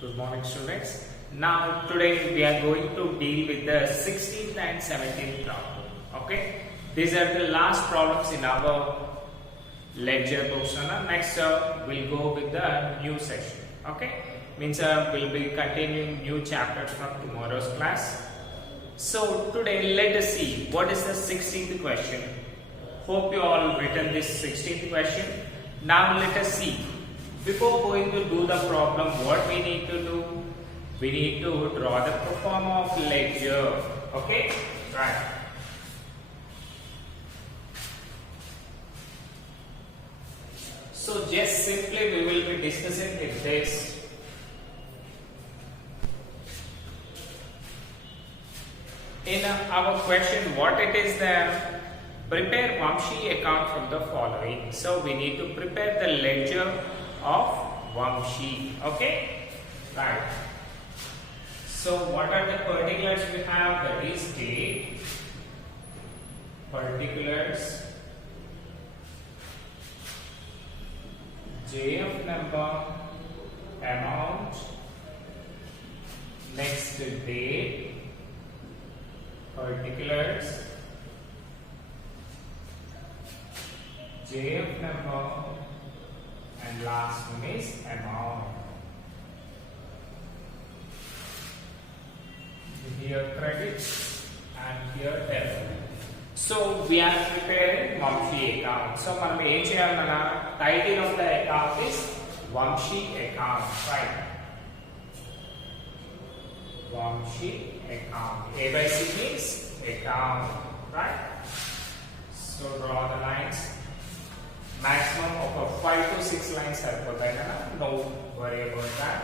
Good morning, students. Now, today we are going to deal with the 16th and 17th problem. Okay, these are the last problems in our lecture books. Next, we'll go with the new session. Okay, means we'll be continuing new chapters from tomorrow's class. So today, let us see what is the 16th question. Hope you all written this 16th question. Now let us see. Before going to do the problem, what we need to do? We need to draw the form of ledger. Okay, right. So just simply we will be discussing with this. In our question, what it is there? Prepare Vamshi account from the following. So we need to prepare the ledger of Vamshi. Okay, right. So what are the particulars we have? That is date, particulars, JF number, amount, next date, particulars, JF number, and last one is amount. Here credits and here debit. So we are preparing Vamshi account. So మనం ఏం చేయాలన్న title of the account is Vamshi account, right? Vamshi account. A by C means account, right? So draw the lines. Maximum of 5 to 6 lines సరిపోతాయి కదా, no worry about that.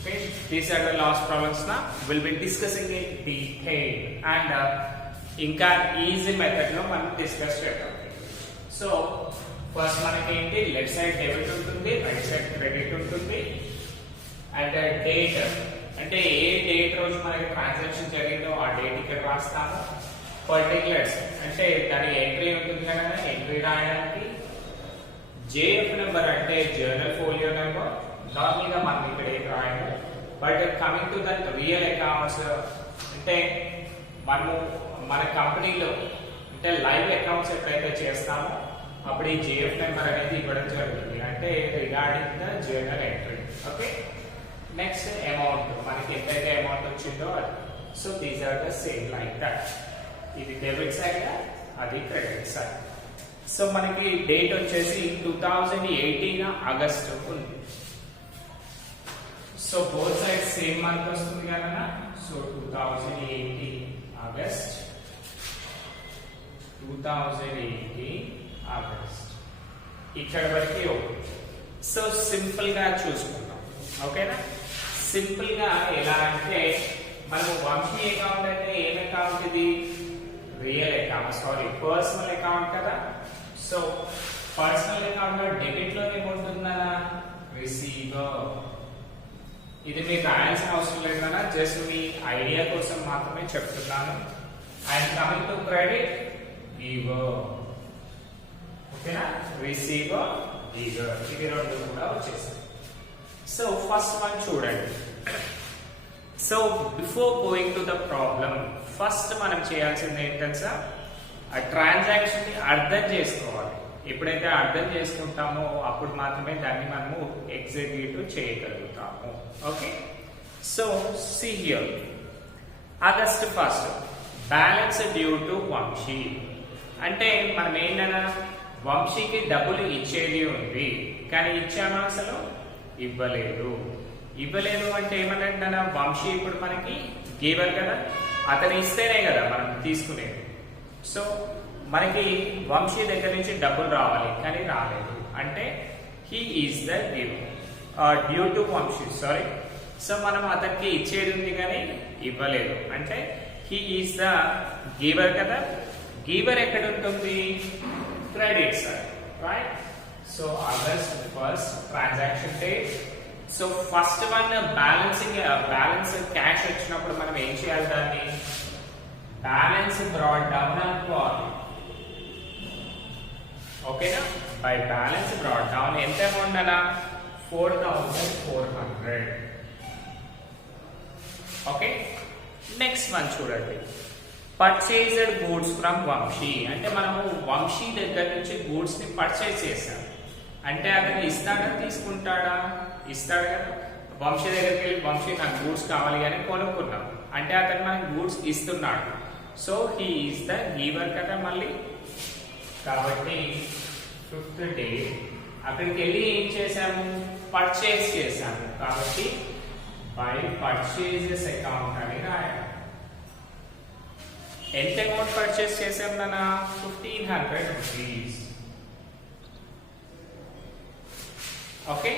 Okay, these are the last problems now. We'll be discussing in detail and ఇంకా easy method లో మనం డిస్కస్ చేద్దాం. So first మనకి ఏంటి, left side debit ఉంటుంది, right side credit ఉంటుంది. అండ్ డేట్ అంటే ఏ డేట్ రోజు మనకి ట్రాన్సాక్షన్ జరిగిందో ఆ డేట్ ఇక్కడ రాస్తాము. పర్టికులర్స్ అంటే దాని ఎంట్రీ ఉంటుంది కదా, ఎంట్రీ రాయడానికి. జేఎఫ్ నెంబర్ అంటే జర్నల్ ఫోలియో నెంబర్. నార్మల్ గా మనం ఇక్కడ ఏం రాయము, but coming to that real accounts అంటే మనము మన కంపెనీలో అంటే లైవ్ అకౌంట్స్ ఎప్పుడైతే చేస్తామో అప్పుడు ఈ జేఎఫ్ నెంబర్ అనేది ఇవ్వడం జరుగుతుంది, అంటే regarding the journal entry. Okay, next amount మనకి ఎంతైతే అమౌంట్ వచ్చిందో అది. So these are the same like that. ఇది డెబిట్ సైడ్, అది క్రెడిట్ సైడ్. సో మనకి డేట్ వచ్చేసి 2018 ఆగస్ట్ ఉంది. So both side same month వస్తుంది కదా. సో 2018 ఆగస్ట్, 2018 ఆగస్ట్, ఇక్కడ వరకు ఓకే. సో సింపుల్ గా చూసుకుందాం. ఓకేనా, సింపుల్ గా ఎలా అంటే మనము వంశీ అకౌంట్ అంటే ఏం అకౌంట్ ఇది? Real account, sorry personal account కదా. సో పర్సనల్ అకౌంట్ లో డెబిట్ లో ఏముంటుందా? రిసీవర్. ఇది మీకు రాయాల్సిన అవసరం లేదు కదా, జస్ట్ మీ ఐడియా కోసం మాత్రమే చెప్తున్నాను. And coming to credit, giver. ఓకేనా, రిసీవర్, గివర్, ఇవి రెండు కూడా వచ్చేసాయి. సో ఫస్ట్ వన్ చూడండి. So before going to the problem, first మనం చేయాల్సింది ఏంటంటే ఆ ట్రాన్సాక్షన్ ని అర్థం చేసుకోవాలి. ఎప్పుడైతే అర్థం చేసుకుంటామో అప్పుడు మాత్రమే దాన్ని మనము ఎగ్జిక్యూట్ చేయగలుగుతాము. Okay, so see here August 1st balance due to Vamshi. అంటే మనం ఏంటన్నా వంశీకి డబ్బులు ఇచ్చేది ఉంది, కానీ ఇచ్చామా అసలు? ఇవ్వలేదు. ఇవ్వలేదు అంటే ఏమన్నా, వంశీ ఇప్పుడు మనకి గివర్ కదా, అతను ఇస్తేనే కదా మనం తీసుకునేది. సో మనకి వంశీ దగ్గర నుంచి డబ్బులు రావాలి, కానీ రాలేదు అంటే he is the giver due to Vamshi, sorry. So మనం అతనికి ఇచ్చేది ఉంది కానీ ఇవ్వలేదు అంటే హీ ఈజ్ ద గివర్ కదా. గివర్ ఎక్కడ ఉంటుంది? Credit side, right. So August 1st transaction date, so first one balance cash వచ్చినప్పుడు మనం ఏం చేయాలి, దాన్ని బ్యాలెన్స్ బ్రాట్ డౌన్ అనుకోవాలి. ఓకేనా, బై బ్యాలెన్స్ బ్రాట్ డౌన్ ఎంత అమౌంట్ అలా 4400. ఓకే, నెక్స్ట్ వన్ చూడండి, పర్చేజ్డ్ గూడ్స్ ఫ్రమ్ వంశీ. అంటే మనము వంశీ దగ్గర నుంచి గూడ్స్ ని పర్చేజ్ చేసాం. అంటే అతను ఇస్తాడా తీసుకుంటాడా? ఇస్తాడు కదా. వంశీ దగ్గరికి వెళ్ళి వంశీ నాకు గూడ్స్ కావాలి అని కొనుక్కున్నాం అంటే అతను మనకి గూడ్స్ ఇస్తున్నాడు. So he is the giver కదా మళ్ళీ. కాబట్టి 5th డే అక్కడికి వెళ్ళి ఏం చేసాము, పర్చేజ్ చేసాము. కాబట్టి బై పర్చేజెస్ అకౌంట్ అని రాయాలి. ఎంత అమౌంట్ పర్చేజ్ చేసాం నాన్న? 1500 rupees. Okay,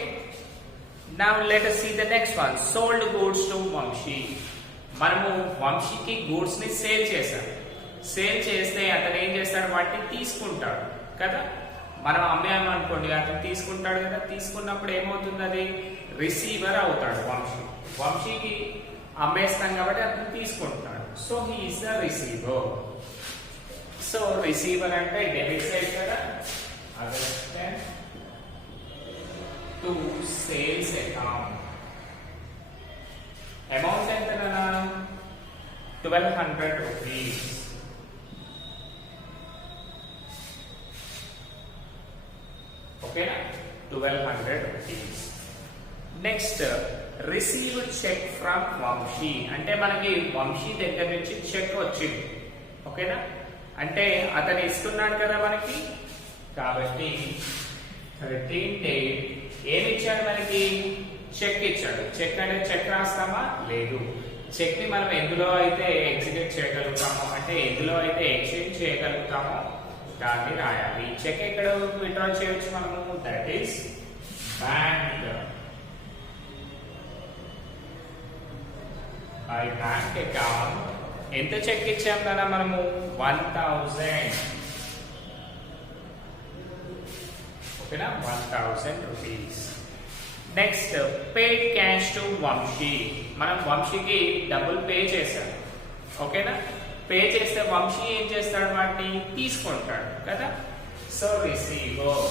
now let us see the next one, sold goods to Vamshi. మనము వంశీకి గూడ్స్ ని సేల్ చేసాం. సేల్ చేస్తే అతను ఏం చేస్తాడు, వాటిని తీసుకుంటాడు కదా. మనం అమ్మేమనుకోండి, అతను తీసుకుంటాడు కదా. తీసుకున్నప్పుడు ఏమవుతుంది, అది రిసీవర్ అవుతాడు వంశీ. వంశీకి అమ్మేస్తాం కాబట్టి అతను తీసుకుంటాడు. So he is the receiver. So receiver అంటే డెబిట్ సైడ్ కదా. August to sales account. Amount ఎంత కదా, 1200 రూపీస్. ఓకేనా, 1200 rupees. Next received cheque from Vamshi. అంటే మనకి వంశీ దగ్గర నుంచి చెక్ వచ్చింది. ఓకేనా, అంటే అతను ఇస్తున్నాడు కదా మనకి. కాబట్టి 13th date ఏమి ఇచ్చాడు మనకి, చెక్ ఇచ్చాడు. చెక్ అంటే చెక్ రాస్తామా? లేదు. చెక్ ని మనం ఎందులో అయితే ఎగ్జిక్యూట్ చేయగలుగుతామో, అంటే ఎందులో అయితే ఎక్స్చేంజ్ చేయగలుగుతామో దాన్ని రాయాలి. చెక్ ఎక్కడ విత్డ్రా చేయొచ్చు మనము, that is bank. By bank account ఎంత చెక్ ఇచ్చాం కదా మనము, 1000. ఓకేనా, 1000 rupees. Next paid cash to Vamshi. మనం వంశీకి డబ్బులు పే చేశాం. ఓకేనా, పే చేస్తే వంశీ ఏం చేస్తాడు, వాటిని తీసుకుంటాడు కదా. So receiver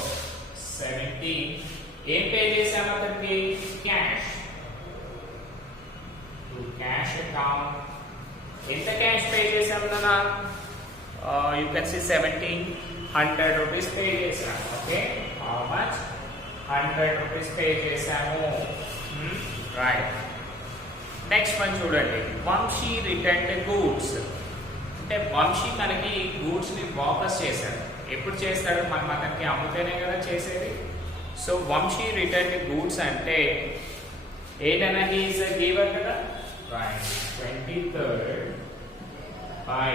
70. ఏం పే చేసాము అతనికి, క్యాష్. టు క్యాష్ అకౌంట్ ఎంత క్యాష్ పే చేసాము కదా, you can see 1700 rupees pay చేసాము. Okay, how much, 100 rupees pay చేసాము. రైట్. నెక్స్ట్ వన్ చూడండి, వంశీ రిటర్న్డ్ గూడ్స్. అంటే వంశీ మనకి గూడ్స్ ని వాపస్ చేశాడు. ఎప్పుడు చేస్తాడు, మనం అతనికి అమ్ముతేనే కదా చేసేది. సో వంశీ రిటర్న్డ్ గూడ్స్ అంటే ఏదైనా హీ ఈస్ ఎ గివర్ కదా. రైట్, 23rd బై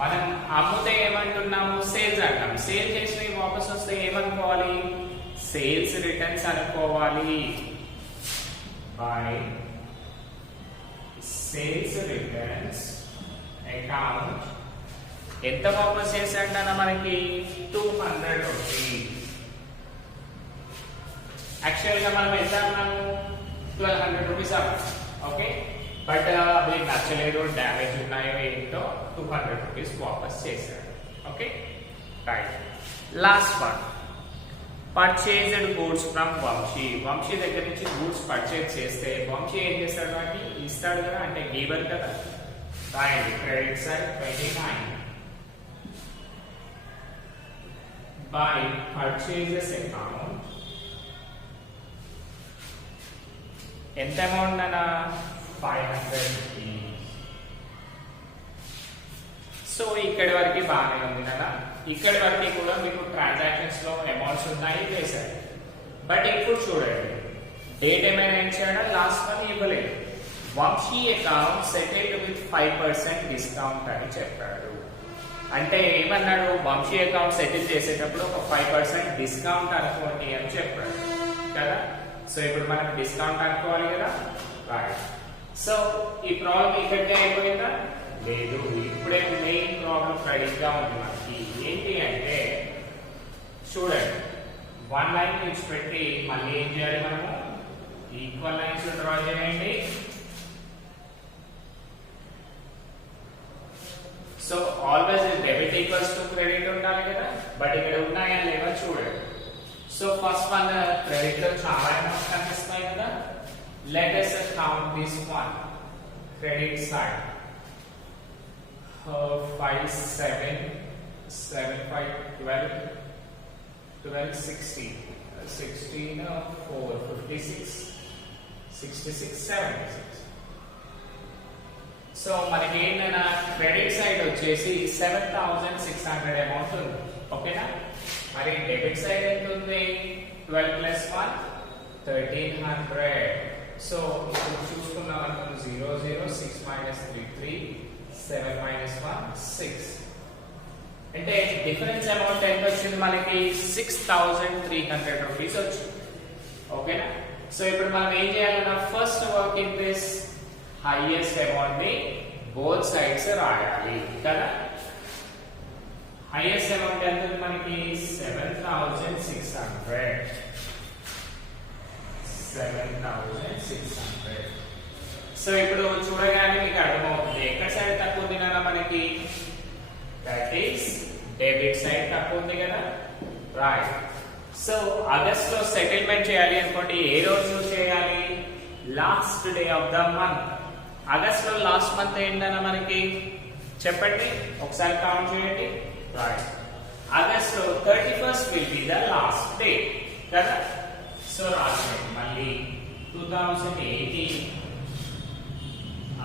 మనం అమ్ముతే ఏమంటున్నాము, సేల్స్ అంటాం. సేల్ చేసినవి వాపస్ వస్తే ఏమనుకోవాలి, సేల్స్ రిటర్న్స్ అనుకోవాలి. బై సేల్స్ రిటర్న్స్ అకౌంట్ ఎంత వాపస్ చేశాడన్నా మనకి 200 రూపీస్. యాక్చువల్ గా మనం ఎంత అన్నాము, 1200 రూపీస్ అన్నాం. ఓకే, బట్ అవి నచ్చలేదు, డ్యామేజ్ ఉన్నాయో ఏంటో 200 రూపీస్ వాపస్ చేశాడు. Okay, right. Last one, purchased goods from Vamshi. Vamshi దగ్గర నుంచి గూడ్స్ పర్చేజ్ చేస్తే వంశీ ఏం చేస్తాడు, వాటిని ఇస్తాడు కదా, అంటే గివర్ కదా. రాయండి, credit side 29 by purchases account. ఎంత అమౌంట్ అన్నా, 500 రూపీస్. సో ఇక్కడి వరకు బాగానే ఉంది కదా. ఇక్కడి వరకు కూడా మీకు ట్రాన్సాక్షన్స్ లో అమౌంట్స్ ఉన్నాయి వేశారు. బట్ ఇప్పుడు చూడండి, డేట్ ఏమైనా ఇచ్చాడా, లాస్ట్ వన్ ఇవ్వలేదు. Vamshi account settled with 5% discount అని చెప్పాడు. అంటే ఏమన్నాడు, వంశీ అకౌంట్ సెటిల్ చేసేటప్పుడు ఒక 5% డిస్కౌంట్ అనుకోండి అని చెప్పాడు కదా. సో ఇప్పుడు మనం డిస్కౌంట్ అనుకోవాలి కదా. రైట్. సో ఈ ప్రాబ్లం ఇక్కడికే అయిపోయిందా, లేదు. ఇప్పుడే మెయిన్ ప్రాబ్లం రెడీగా ఉంది మనకి. ఏంటి అంటే చూడండి, 1 లైన్ విడిచిపెట్టి మళ్ళీ ఏం చేయాలి మనము, ఈ ఈక్వల్ లైన్స్ డ్రా చేయండి. So always debit equals to credit ఉండాలి కదా, బట్ ఇక్కడ ఉన్నాయా లేవా చూడండి. సో ఫస్ట్ వన్ క్రెడిట్ లో చాలా అమౌంట్స్ కనిపిస్తాయి కదా. Let us count this one credit side. 5 7 7 5 12 12 16 16 4 56 66 76. సో మనకి ఏంటన్నా క్రెడిట్ సైడ్ వచ్చేసి 7600 అమౌంట్ ఉంది. ఓకేనా, మరి డెబిట్ సైడ్ ఎంత ఉంది? 12 plus 1 1300. సో ఇప్పుడు చూసుకున్నాం అనుకున్నాం 0 0 6 minus 3 3 7 minus 1 6. అంటే డిఫరెన్స్ అమౌంట్ ఎంత వచ్చింది మనకి? 6300 రూపీస్ వచ్చింది. ఓకేనా, సో ఇప్పుడు మనం ఏం చేయాలన్నా first work in this highest amount ని బోత్ సైడ్స్ రాయాలి కదా. హైయెస్ట్ అమౌంట్ ఎంత ఉంది మనకి? 7600. 7600. సో ఇప్పుడు చూడగానే మీకు అర్థమవుతుంది ఎక్కడ సైడ్ తక్కువ ఉంది కదా మనకి, దట్ ఈస్ డెబిట్ సైడ్ తక్కువ ఉంది కదా, రైట్. సో ఆగస్ట్ లో సెటిల్మెంట్ చేయాలి అనుకోండి, ఏ రోజు చేయాలి? Last day of the month. August లో లాస్ట్ మంత్ ఏంటన్నా మనకి చెప్పండి, ఒకసారి కౌంట్ చేయండి. రైట్, ఆగస్ట్ లో 31st will be the last day కదా. సో రాసుకోండి మళ్ళీ 2018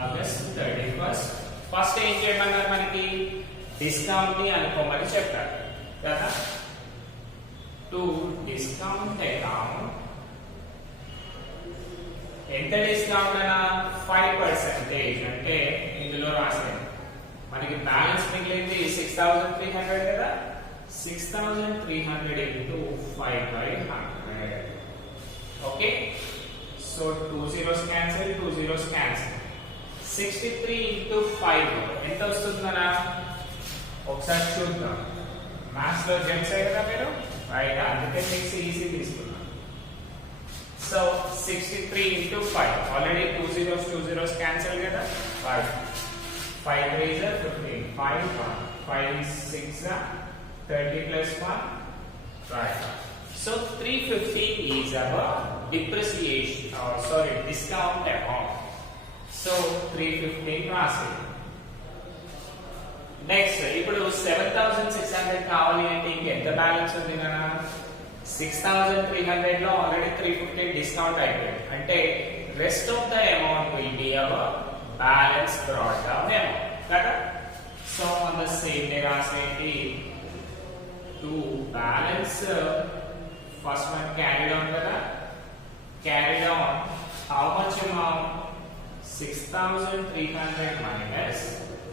ఆగస్ట్ 31st. ఫస్ట్ ఏం చేయమన్నారు మనకి? డిస్కౌంట్ ని అనుకోమని చెప్పారు కదా. టు డిస్కౌంట్ అకౌంట్ ఎంత డిస్కౌంట్ అయినా 5% అంటే ఇందులో రాసేది మనకి బ్యాలెన్స్ మిగిలింది 6300 కదా. 6300 into 5/100. Okay, so 2 zeros cancel, 2 zeros cancel. 63 into 5 ఎంత వస్తుందనా? ఒకసారి చూద్దాం. మ్యాథ్స్ లో జెంట్స్ కదా మీరు, రైట్, అందుకే మీకు ఈజీ తీసుకున్నాం. సో 63 into 5 ఆల్రెడీ 2 zeros cancel కదా. 5 5 3s are 15 5 1 5 6 30 plus 1, right. So 350 is our depreciation, discount amount. So 315 రాసి. నెక్స్ట్ ఇప్పుడు 7600 కావాలి అంటే ఇంకెంత బ్యాలెన్స్ ఉంది కదా. 6300 లో ఆల్రెడీ 315 డిస్కౌంట్ అయిపోయింది, అంటే rest of the amount will be our balance brought down amount కదా. So on the same day రాసేయండి to balance. First one carried on కదా, carried on how much amount? 6300 minus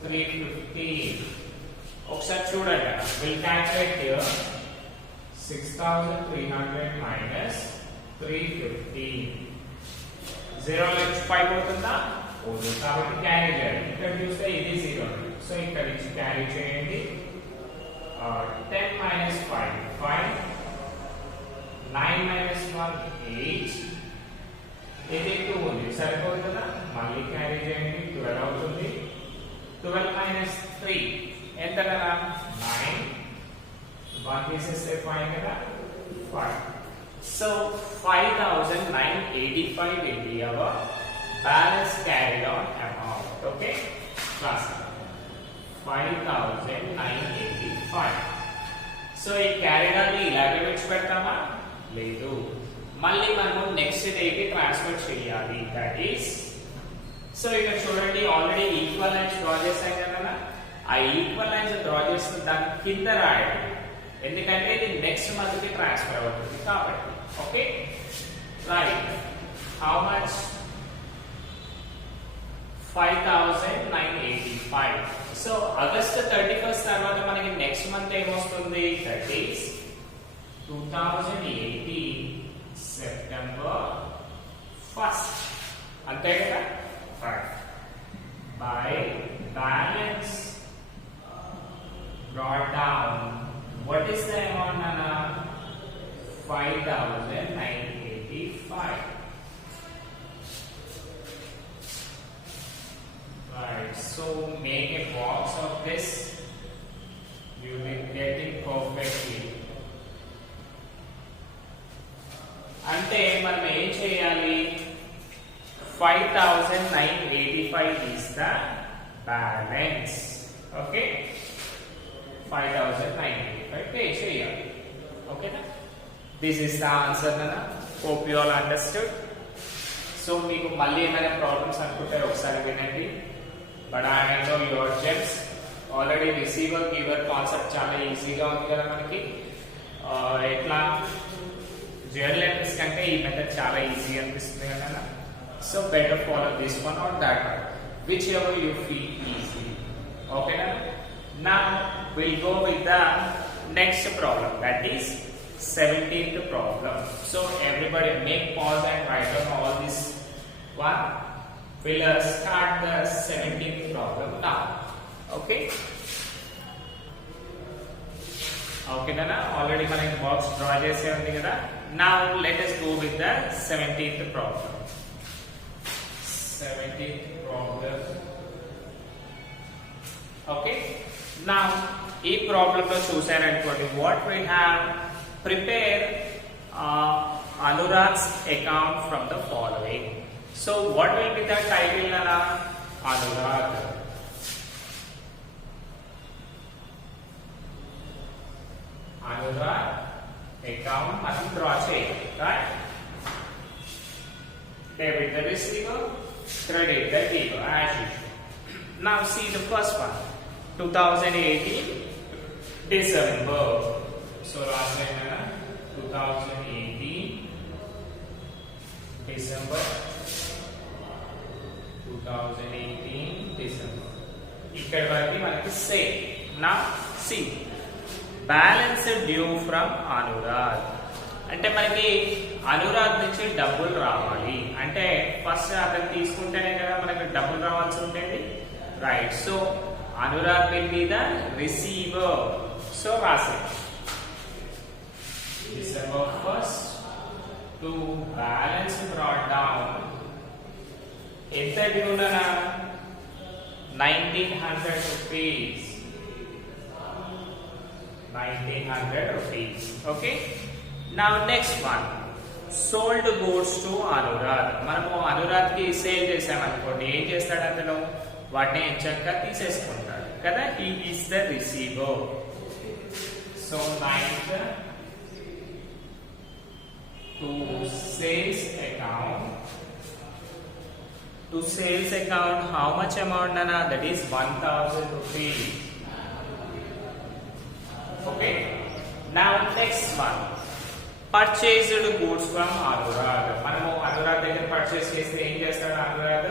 315. ఒకసారి చూడండి, విల్ క్యాల్కులేట్ హియర్. 6300 minus 315 0 నుంచి 5 అవుతుందా? ఓకే, కాబట్టి క్యారీ చేయండి. ఇక్కడ చూస్తే ఇది 0, సో ఇక్కడ నుంచి క్యారీ చేయండి. 10 minus 5 5, 9 minus 1 8, ఇది 2 ఉంది, సరిపోదు కదా. మళ్ళీ క్యారీ చేయండి, 12 అవుతుంది. 12 minus 3 ఎంత కదా? 9. 1 తీసేస్తే 5 కదా, 5. So 5985 will be our balance carried on amount. Okay, class 5985. సో ఈ క్యారీడ్ ఆన్ ని ఇలాగే విడిచిపెడతామా? లేదు, మళ్ళీ మనం నెక్స్ట్ డే కి ట్రాన్స్ఫర్ చేయాలి. దట్ ఈస్, సో ఇక్కడ చూడండి ఆల్రెడీ ఈక్వల్ లైన్స్ డ్రా చేశాం కదా. ఆ ఈక్వల్ లైన్స్ డ్రా చేసిన దాని కింద రాయండి, ఎందుకంటే ఇది నెక్స్ట్ మంత్ కి ట్రాన్స్ఫర్ అవుతుంది కాబట్టి. Okay, right. How much? 5985. So August 31st తర్వాత మనకి నెక్స్ట్ మంత్ ఏమొస్తుంది? That is 2018 September 1st. అంతే కదా. By balance brought down, what is the amount nana? 5985. ఏం చేయాలి 5985 is the balance. Okay, 5985 pay చేయాలి. Okay na? This is the answer nana. Hope you all understood. So మీకు మళ్ళీ ఏమైనా ప్రాబ్లమ్స్ అనుకుంటే ఒకసారి వినండి. But I know your gems already receiver giver concept చాలా ఈజీగా ఉంది కదా మనకి. ఎట్లా జనరల్ ఎంట్రీస్ కంటే ఈ మెథడ్ చాలా ఈజీ అనిపిస్తుంది కదా. So better follow this one or that one, whichever you feel easy. ఓకేనా? Now will go with the next problem, that is 17th problem. So everybody make pause and write down all this one. We'll start the 17th problem now. Okay? Okay nana, already మన box draw చేసే ఉంది కదా. Now let us go with the 17th problem. 17th problem. Okay? Now ఈ ప్రాబ్లం లో చూసారనుకోండి, what we have, prepare Anurag's account from the following. So what will be the title nana? Anurag. Anurag account మనం draw చేయాలి, right? Debit the receiver, credit the giver as usual. Now see the first one, 2018 December. So last line 2018 December, 2018 December. ఇక్కడ వరకు మనకి same. Now see, balance due from Anurag. అంటే మనకి అనురాగ్ నుంచి డబ్బులు రావాలి అంటే ఫస్ట్ అతను తీసుకుంటేనే కదా మనకి డబ్బులు రావాల్సి ఉంటుంది, right? So Anurag will be the receiver. So రాసే December 1st to balance brought down. ఎంత డ్యూ ననా? 1900 rupees. 1900 rupees. Okay? Now next one, sold goods to Anurag. మనము అనురాగ్ కి సేల్ చేసామనుకోండి, ఏం చేస్తాడు అతను? వాటిని ఎంచక్కా తీసేసుకుంటాడు కదా. he is the receiver. So 9th to sales account. To sales account, how much amount nana? That is 1000 rupees. Okay? Now next one, purchased goods from Anurag. మనము అనురాగ్ దగ్గర పర్చేస్ చేస్తే ఏం చేస్తాడు? అనురాగ్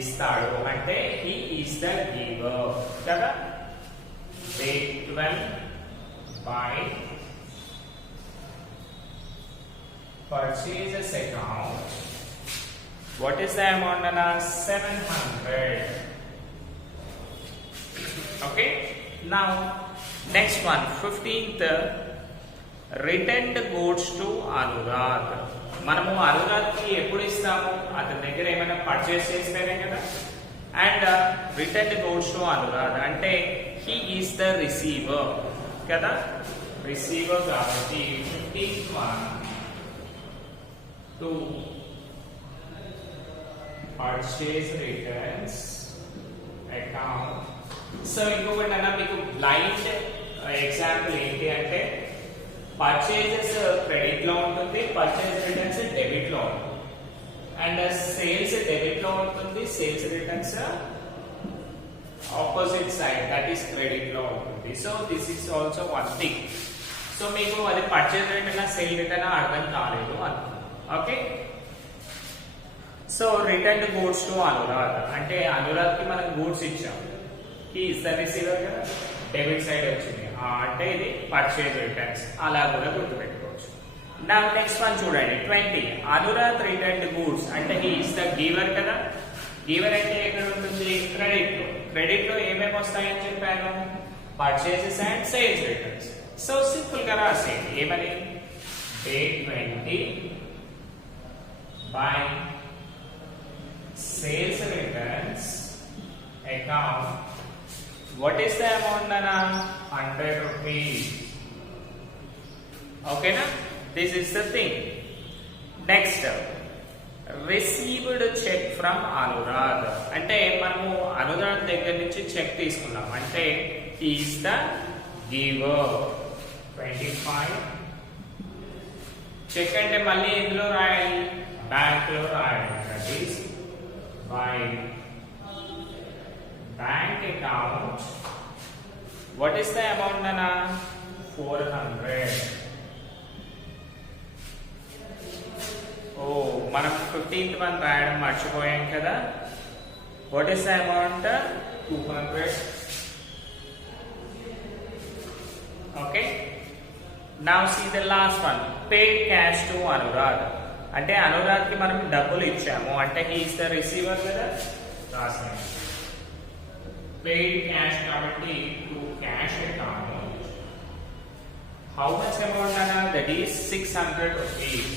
ఇస్తాడు అంటే he is the giver కదా. Date 12 by purchases account. What is the amount nana? 700. Okay? Now next one, 15th returned goods to Anurag. మనము అనురాగ్ కి ఎప్పుడు ఇస్తాము? అతని దగ్గర ఏమైనా పర్చేస్ చేస్తేనే కదా. అండ్ రిటర్న్ గోడ్స్ టు అనురాగ్ అంటే he is the receiver కదా. రిసీవర్ కాబట్టి 15th one to purchase returns account. So ఇంకొకటి అన్న మీకు బ్లైండ్ ఎగ్జాంపుల్ ఏంటి అంటే పర్చేజెస్ క్రెడిట్ లో ఉంటుంది, పర్చేజ్ రిటర్న్స్ డెబిట్ లో ఉంటుంది, అండ్ సేల్స్ డెబిట్ లో ఉంటుంది, sales returns opposite side that is credit లో ఉంటుంది. So this is also one thing. So మీకు అది పర్చేజ్ రిటర్న్ సేల్ రిటర్న్ అర్థం కాలేదు అనుకున్నాను. Okay? So return goods to Anurag అంటే అనురాగ్ కి మనం గూడ్స్ ఇచ్చాం, he is the receiver కదా, డెబిట్ సైడ్ వచ్చింది అంటే ఇది పర్చేజ్ రిటర్న్స్, అలా కూడా గుర్తుపెట్టుకోవచ్చు. నా నెక్స్ట్ వన్ చూడండి 20 అనురాగ్ రిటర్న్ గూడ్స్ అంటే he is the giver కదా. గివర్ అంటే ఎక్కడ ఉంటుంది? క్రెడిట్ లో. క్రెడిట్ లో ఏమేమి వస్తాయని చెప్పాను? Purchases and sales returns. So simple గా రాసేయండి ఏమని? Date 20 by sales returns account. What is the amount nana? 100 rupees. Okay na? This is the thing. Next received cheque from Anurag, అంటే మనము అనురాగ్ దగ్గర నుంచి చెక్ తీసుకున్నాం, అంటే ఈస్ ద గివర్ 25. చెక్ అంటే మళ్ళీ ఎందులో రాయాలి, బ్యాంక్ లో రాయాలి. That is by bank account. What is the amount అన్న 400. ఓ మనం 15th మంత్ రాయడం మర్చిపోయాం కదా. What is the amount 200. Okay, now see the last one, paid cash to Anurag, అంటే అనురాగ్ కి మనం డబ్బులు ఇచ్చాము, అంటే హీ ఇస్ ద రిసీవర్ కదా. రాసాము పేడ్ క్యాష్ కాబట్టి to cash account. How much amount అన్న, that is 600 rupees.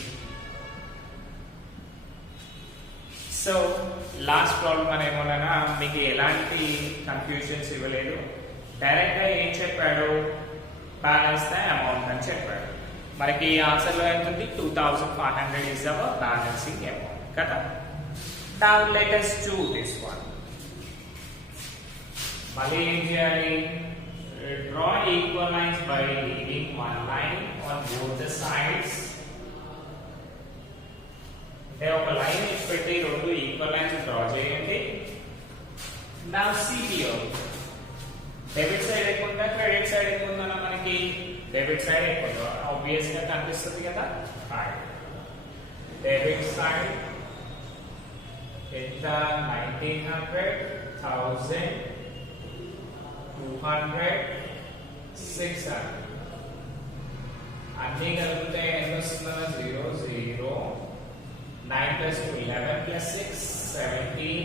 So last problem అనేమోనైనా మీకు ఎలాంటి కన్ఫ్యూజన్స్ ఇవ్వలేదు, డైరెక్ట్ గా ఏం చెప్పాడు, బ్యాలెన్స్ ద అమౌంట్ అని చెప్పాడు. మనకి ఆన్సర్ లో ఎంత ఉంది, 2500 ఇస్ అవర్ బ్యాలెన్సింగ్ అమౌంట్ కదా. Now let us do this one. మళ్ళీ ఏం చేయాలి, draw equal lines by leaving one line on both the sides. అంటే ఒక లైన్ ఇచ్చి పెట్టి రెండు ఈక్వల్ లైన్స్ డ్రా చేయండి. Now see here, debit side ఎక్కువ ఉందా క్రెడిట్ సైడ్ ఎక్కువ ఉందా, మనకి డెబిట్ సైడ్ ఎక్కువ ఆబ్వియస్ గా కనిపిస్తుంది కదా. డెబిట్ సైడ్ ఎంత 1900, 1000, 200, 600 అన్ని కలిపితే ఎంత వస్తుందో 0 0 9 plus 2 11 plus 6 17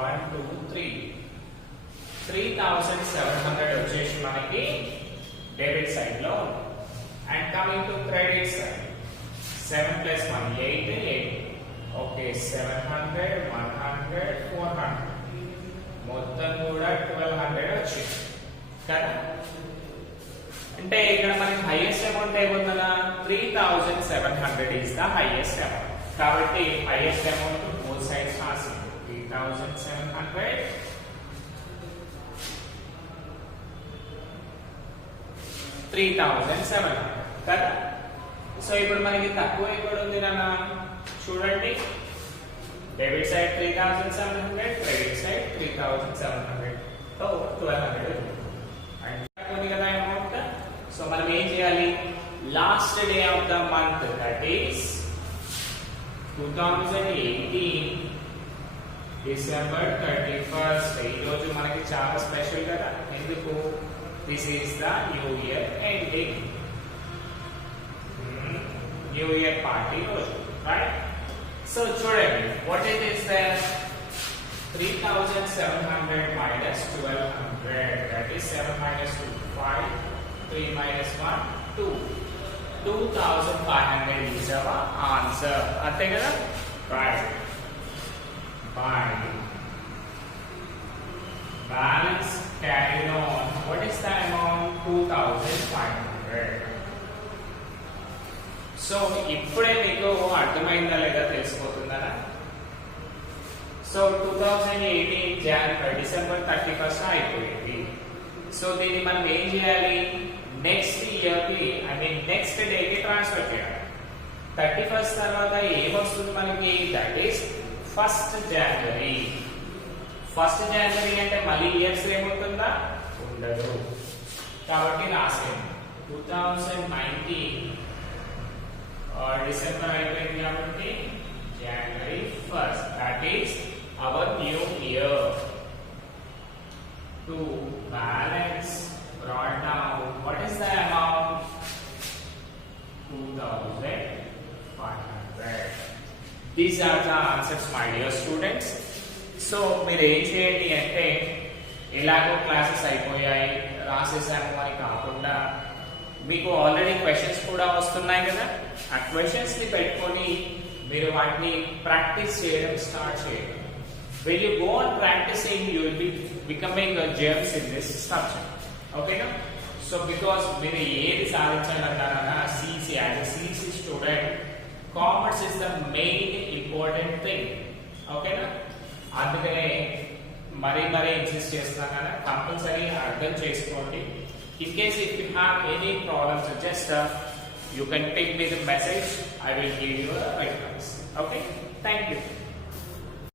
1 2 3 3700 వచ్చేసి మనకి డెబిట్ సైడ్ లో. And coming to credit side, 7 plus 1 8 8. ఓకే 700 100 400 మొత్తం కూడా 1200 వచ్చింది కదా. అంటే ఇక్కడ మనకి హైయెస్ట్ అమౌంట్ ఏముందా, 3700 ఈస్ ద హైయెస్ట్ అమౌంట్. కాబట్టి హైయెస్ట్ అమౌంట్ బోత్ సైడ్స్ రాసింది 3700 3700 కదా. సో ఇప్పుడు మనకి తక్కువ ఎక్కడ ఉంది నాన్న, చూడండి డెబిట్ సైడ్ 3700, క్రెడిట్ సైడ్ 3700, సో 1200 ఉంది కదా అమౌంట్. సో మనం ఏం చేయాలి, last day of the month that is 2018 December 31st. ఈ రోజు మనకి చాలా స్పెషల్ కదా, ఎందుకు, this is the new year ending, new year party రోజు, రైట్. సో చూడండి, వాట్ ఇట్ ఈస్ ద 3700 minus 1200, that is 7 minus 2 5, 3 minus 1 2, 2500 is our answer. అంతే కదా, right. By balance carried on, what is the amount, 2500. సో ఇప్పుడే మీకు అర్థమైందా లేదా తెలిసిపోతుందా. సో 2018 డిసెంబర్ 31st అయిపోయింది. సో దీన్ని మనం ఏం చేయాలి, నెక్స్ట్ ఇయర్ కి, ఐ మీన్ నెక్స్ట్ డే కి ట్రాన్స్ఫర్ చేయాలి. 31st తర్వాత ఏమొస్తుంది మనకి, that is 1st January. 1st January అంటే మళ్ళీ ఇయర్స్ ఏమవుతుందా, ఉండదు. కాబట్టి రాసేయండి 2019 డిసెంబర్ అయిపోయింది కాబట్టి January 1st, that is our new year. To balance brought down, what is the amount, 2500. These are the answers, my dear students. So మీరు ఏం చేయండి అంటే, ఎలాగో క్లాసెస్ అయిపోయాయి రాసేసాము అని కాకుండా, మీకు ఆల్రెడీ క్వశ్చన్స్ కూడా వస్తున్నాయి కదా, ఆ క్వశ్చన్స్ ని పెట్టుకొని మీరు వాటిని ప్రాక్టీస్ చేయడం స్టార్ట్ చేయండి. When you go on practicing, you will be becoming a gems in this subject. Okay na? So because మీరు ఏది సాధించాలంటారా, CC as a CC student commerce is the main important thing. ఓకేనా? అందుకనే మరీ ఇన్సిస్ట్ చేస్తున్నాను కదా, కంపల్సరీ అర్థం చేసుకోండి. In case if you have any problems just you can ping me the message. I will give you a response. Okay, thank you.